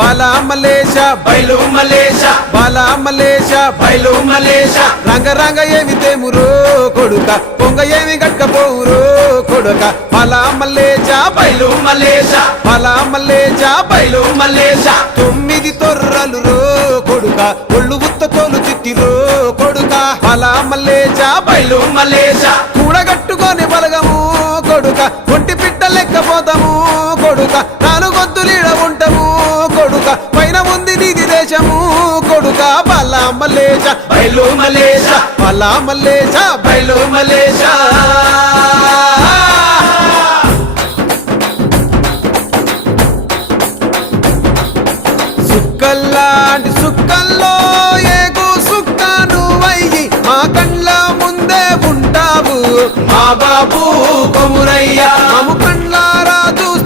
బాలా మలేష బయలు మలేష బాలా మలేష బయలు మలేష రంగ రంగ ఏమి తేమురో కొడుక పొంగ ఏమి గట్టపోవురో కొడుక బాలా మలేష బయలు మలేష బాలా మలేష బయలు మలేష 9 తొర్రలు రో కొడుక ఒళ్ళు ఉత్త తోలు చిట్టిరో కొడుక బాలా మలేష బయలు మలేష కూడగట్టుకొని బలగము కొడుక ఒంటి పిట్ట లెక్కపోతాము కొడుక 4 గొంతులీడ ఉంటాము కొడుక పైన ఉంది నీది దేశము కొడుక బాలా మలేష బయలు మలేష బాలా మలేష బయలు మలేష సుక్కల్లాంటి సుక్కల్లో ఏగు సుక్క నువ్వయ్యి మా కండ్ల ముందే ఉంటావు మా బాబు కొమురయ్య మము కండ్లారా చూసి